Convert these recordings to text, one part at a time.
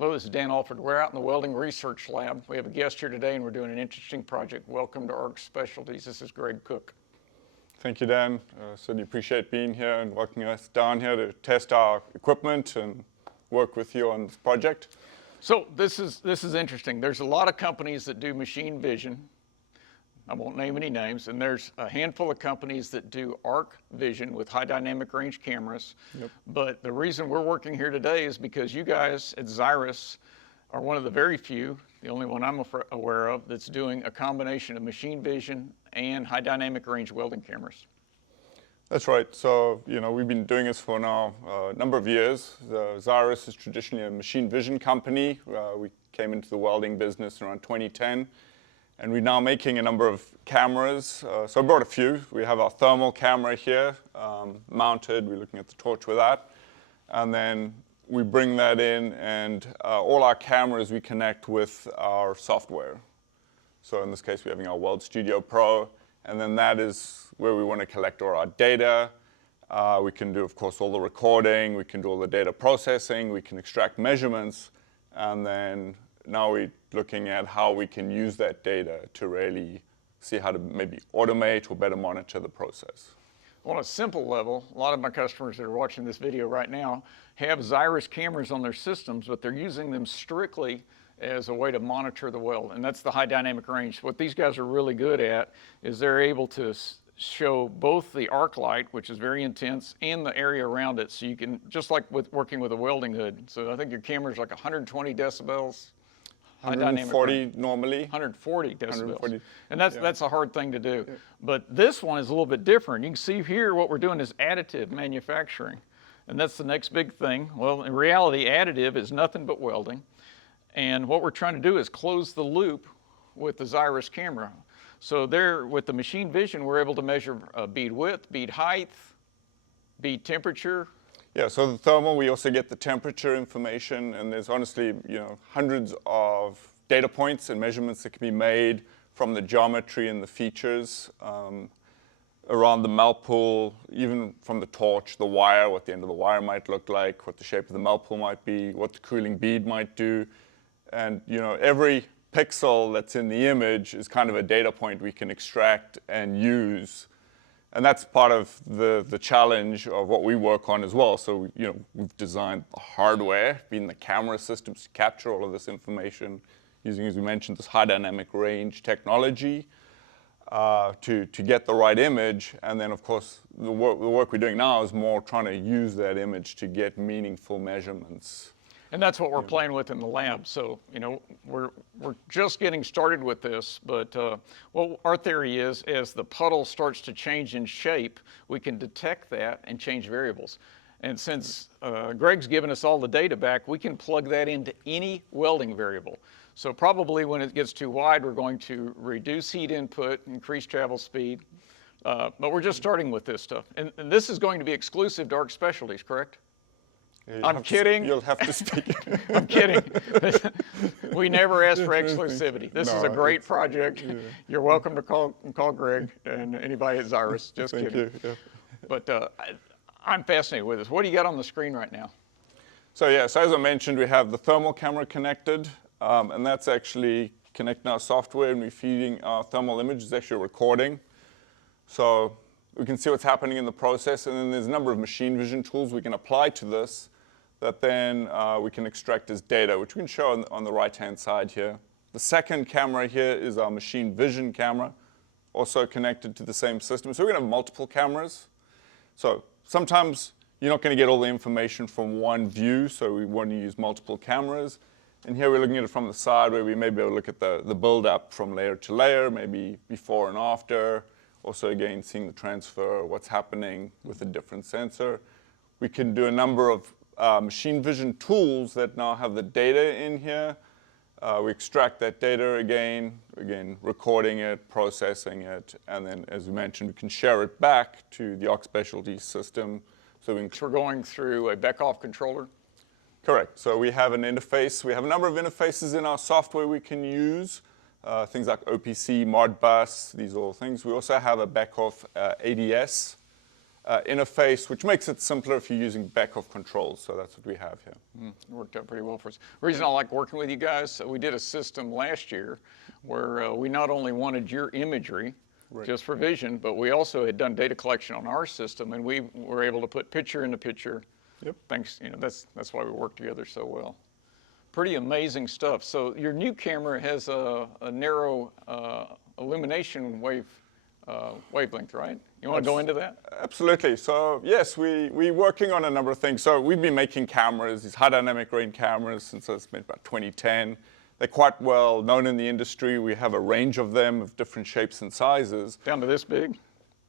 Hello, this is Dan Alford. We're out in the Welding Research Lab. We have a guest here today and we're doing an interesting project. Welcome to ARC Specialties. This is Greg Cooke. Thank you, Dan. Certainly appreciate being here and welcoming us down here to test our equipment and work with you on this project. So this is interesting. There's a lot of companies that do machine vision. I won't name any names, and there's a handful of companies that do arc vision with high dynamic range cameras. Yep. But the reason we're working here today is because you guys at XIRIS are one of the very few, the only one I'm aware of, that's doing a combination of machine vision and high dynamic range welding cameras. That's right. So, we've been doing this for now a number of years. XIRIS is traditionally a machine vision company. We came into the welding business around 2010. And we're now making a number of cameras. So I brought a few. We have our thermal camera here mounted. We're looking at the torch with that. And then we bring that in, and all our cameras we connect with our software. So in this case, we're having our Weld Studio Pro. And then that is where we want to collect all our data. We can do, of course, all the recording. We can do all the data processing. We can extract measurements. And then now we're looking at how we can use that data to really see how to maybe automate or better monitor the process. On a simple level, a lot of my customers that are watching this video right now have XIRIS cameras on their systems, but they're using them strictly as a way to monitor the weld, and that's the high dynamic range. What these guys are really good at is they're able to show both the arc light, which is very intense, and the area around it, so you can, just like with working with a welding hood. So I think your camera's like 120 decibels. 140 normally. 140 decibels. 140. And that's a hard thing to do. Yeah. But this one is a little bit different. You can see here what we're doing is additive manufacturing. And that's the next big thing. Well, in reality, additive is nothing but welding. And what we're trying to do is close the loop with the XIRIS camera. So there, with the machine vision, we're able to measure bead width, bead height, bead temperature. Yeah, so the thermal, we also get the temperature information, and there's honestly, hundreds of data points and measurements that can be made from the geometry and the features around the melt pool, even from the torch, the wire, what the end of the wire might look like, what the shape of the melt pool might be, what the cooling bead might do. And, every pixel that's in the image is kind of a data point we can extract and use. And that's part of the challenge of what we work on as well. So, we've designed the hardware, being the camera systems, to capture all of this information using, as we mentioned, this high dynamic range technology to get the right image. And then, of course, the work we're doing now is more trying to use that image to get meaningful measurements. And that's what we're playing with in the lab. So, we're just getting started with this, but what our theory is, as the puddle starts to change in shape, we can detect that and change variables. And since Greg's given us all the data back, we can plug that into any welding variable. So probably when it gets too wide, we're going to reduce heat input, increase travel speed, but we're just starting with this stuff. And this is going to be exclusive to ARC Specialties, correct? I'm kidding. You'll have to speak. I'm kidding. We never asked for exclusivity. This is a great project. Yeah. You're welcome to call Greg and anybody at XIRIS. Just Thank kidding. You. Yeah. But I'm fascinated with this. What do you got on the screen right now? So as I mentioned, we have the thermal camera connected, and that's actually connecting our software, and we're feeding our thermal image. It's actually a recording. So we can see what's happening in the process, and then there's a number of machine vision tools we can apply to this that then we can extract as data, which we can show on the right-hand side here. The second camera here is our machine vision camera, also connected to the same system. So we're going to have multiple cameras. So sometimes you're not going to get all the information from one view, so we want to use multiple cameras. And here we're looking at it from the side, where we may be able to look at the build-up from layer to layer, maybe before and after. Also, again, seeing the transfer, what's happening with a different sensor. We can do a number of machine vision tools that now have the data in here. We extract that data again, recording it, processing it, and then, as we mentioned, we can share it back to the ARC Specialties system. So we're going through a back-off controller? Correct. So we have an interface. We have a number of interfaces in our software we can use, things like OPC, Modbus, these are all things. We also have a back-off ADS interface, which makes it simpler if you're using back-off controls. So that's what we have here. It worked out pretty well for us. The reason I like working with you guys, we did a system last year where we not only wanted your imagery just for vision, but we also had done data collection on our system, and we were able to put picture into picture. Yep. Thanks, that's why we work together so well. Pretty amazing stuff. So your new camera has a narrow illumination wavelength, right? You want to go into that? Absolutely. So yes, we're working on a number of things. So we've been making cameras, these high dynamic range cameras, since it's been about 2010. They're quite well known in the industry. We have a range of them of different shapes and sizes. Down to this big?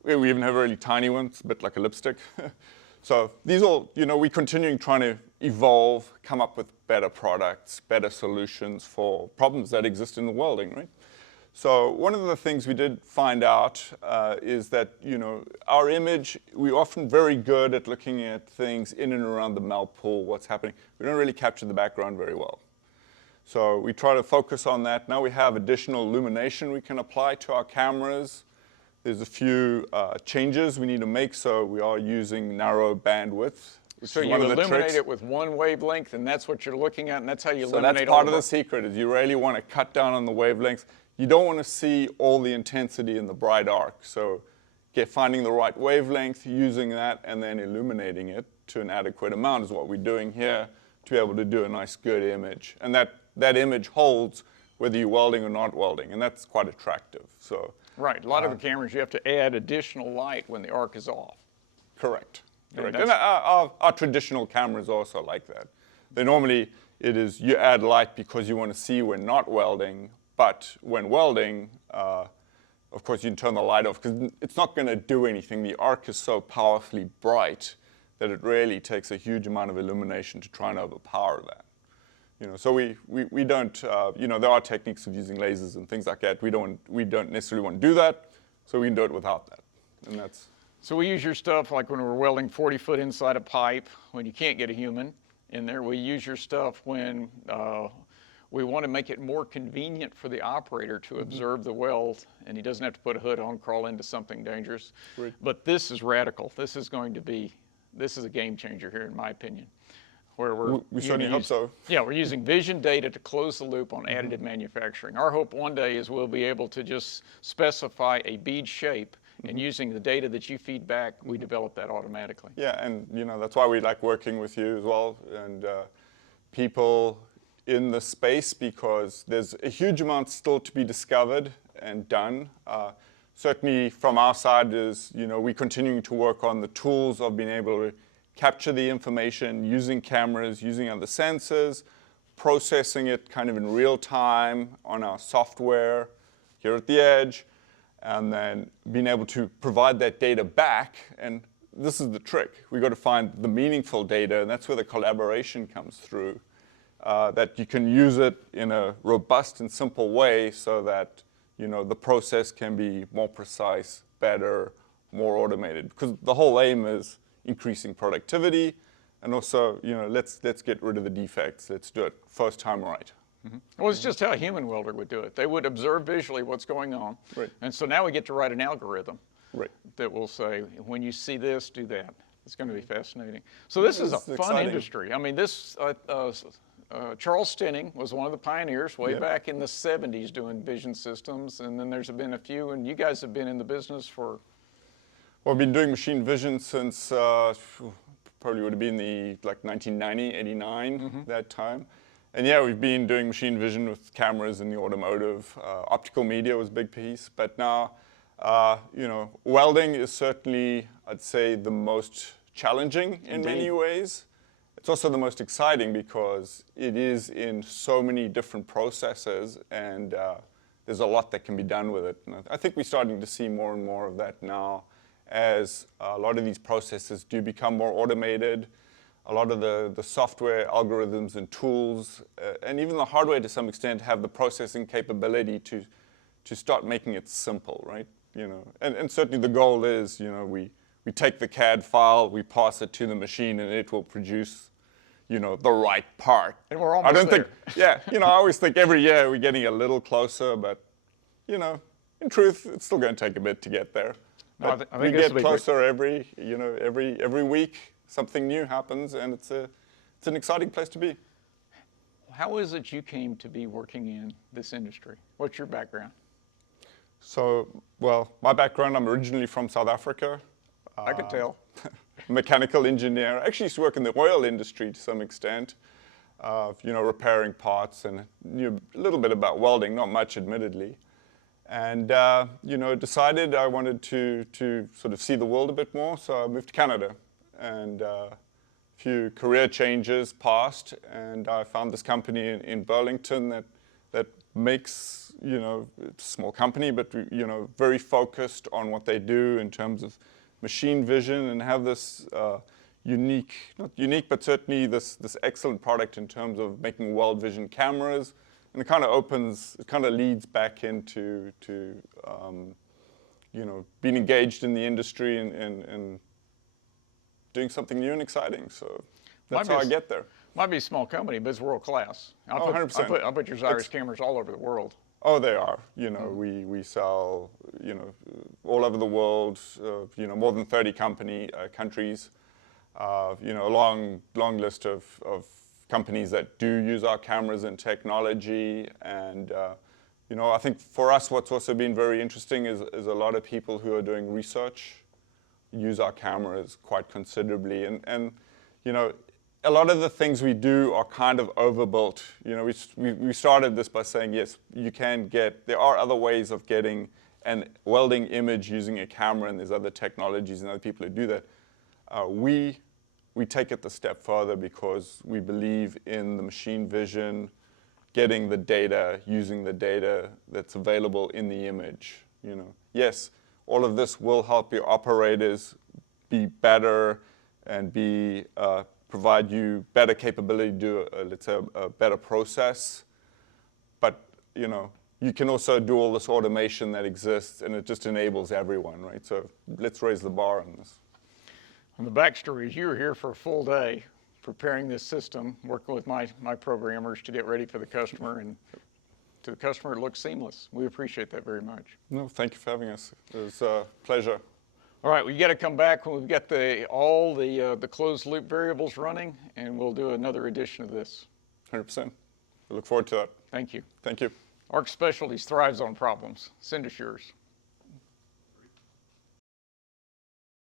We even have a really tiny one. It's a bit like a lipstick. So these all, we're continuing trying to evolve, come up with better products, better solutions for problems that exist in the welding, right? So one of the things we did find out is that, our image, we're often very good at looking at things in and around the melt pool, what's happening. We don't really capture the background very well. So we try to focus on that. Now we have additional illumination we can apply to our cameras. There's a few changes we need to make, so we are using narrow bandwidth. So you illuminate it with one wavelength, and that's what you're looking at, and that's how you illuminate. So that's part of the secret, is you really want to cut down on the wavelengths. You don't want to see all the intensity in the bright arc. So finding the right wavelength, using that, and then illuminating it to an adequate amount is what we're doing here to be able to do a nice, good image. And that image holds whether you're welding or not welding, and that's quite attractive. So right, a lot of the cameras you have to add additional light when the arc is off. Correct. Correct. And our traditional cameras also like that. They normally, it is you add light because you want to see when not welding, but when welding, of course, you can turn the light off because it's not going to do anything. The arc is so powerfully bright that it really takes a huge amount of illumination to try and overpower that. So we don't, there are techniques of using lasers and things like that. We don't necessarily want to do that, so we can do it without that. And that's. So we use your stuff like when we're welding 40 foot inside a pipe, when you can't get a human in there. We use your stuff when we want to make it more convenient for the operator to observe the weld, and he doesn't have to put a hood on, crawl into something dangerous. Right. But this is radical. This is a game changer here, in my opinion. Where we certainly hope so. Yeah, we're using vision data to close the loop on additive manufacturing. Our hope one day is we'll be able to just specify a bead shape, and using the data that you feed back, we develop that automatically. Yeah, and that's why we like working with you as well, and people in the space, because there's a huge amount still to be discovered and done. Certainly from our side is, we're continuing to work on the tools of being able to capture the information using cameras, using other sensors, processing it kind of in real time on our software here at the edge, and then being able to provide that data back. And this is the trick. We've got to find the meaningful data, and that's where the collaboration comes through, that you can use it in a robust and simple way so that the process can be more precise, better, more automated. Because the whole aim is increasing productivity, and also, let's get rid of the defects. Let's do it first time right. Well, it's just how a human welder would do it. They would observe visually what's going on. Right. And so now we get to write an algorithm Right. that will say, when you see this, do that. It's going to be fascinating. So this is a fun exciting industry. I mean, Charles Stinning was one of the pioneers way back in the 70s doing vision systems, and then there's been a few, and you guys have been in the business for... Well, I've been doing machine vision since probably would have been the 1990, 89, that time. And yeah, we've been doing machine vision with cameras in the automotive. Optical media was a big piece, but now, welding is certainly, I'd say, the most challenging in many ways. It's also the most exciting because it is in so many different processes, and there's a lot that can be done with it. And I think we're starting to see more and more of that now as a lot of these processes do become more automated. A lot of the software algorithms and tools, and even the hardware to some extent, have the processing capability to start making it simple, right? And certainly the goal is, we take the CAD file, we pass it to the machine, and it will produce, the right part. And we're almost there. I always think every year we're getting a little closer, but, in truth, it's still going to take a bit to get there. No, But I we think this get will be great. closer every week. Something new happens, and it's an exciting place to be. How is it you came to be working in this industry? What's your background? So, well, my background, I'm originally from South Africa. I could tell. Mechanical engineer. I actually used to work in the oil industry to some extent, repairing parts and knew a little bit about welding, not much admittedly. And, decided I wanted to sort of see the world a bit more, so I moved to Canada. And a few career changes passed, and I found this company in Burlington that makes, it's a small company, but, very focused on what they do in terms of machine vision and have this not unique, but certainly this excellent product in terms of making Weld vision cameras. And it kind of leads back into being engaged in the industry and doing something new and exciting. So that's how I get there. Might be a small company, but it's world class. 100%. I'll put your XIRIS cameras all over the world. Oh, they are. We sell, all over the world, more than 30 countries. A long list of companies that do use our cameras and technology. And, I think for us, what's also been very interesting is a lot of people who are doing research use our cameras quite considerably. And a lot of the things we do are kind of overbuilt. We started this by saying, yes, there are other ways of getting an welding image using a camera, and there's other technologies and other people who do that. We take it the step further because we believe in the machine vision, getting the data, using the data that's available in the image. Yes, all of this will help your operators be better and provide you better capability to do, let's say, a better process. But, you can also do all this automation that exists, and it just enables everyone, right? So let's raise the bar on this. And the backstory is you were here for a full day preparing this system, working with my programmers to get ready for the customer, and to the customer it looks seamless. We appreciate that very much. No, thank you for having us. It was a pleasure. All right, we got to come back when we've got all the closed loop variables running, and we'll do another edition of this. 100%. I look forward to that. Thank you. Thank you. ARC Specialties thrives on problems. Send us yours.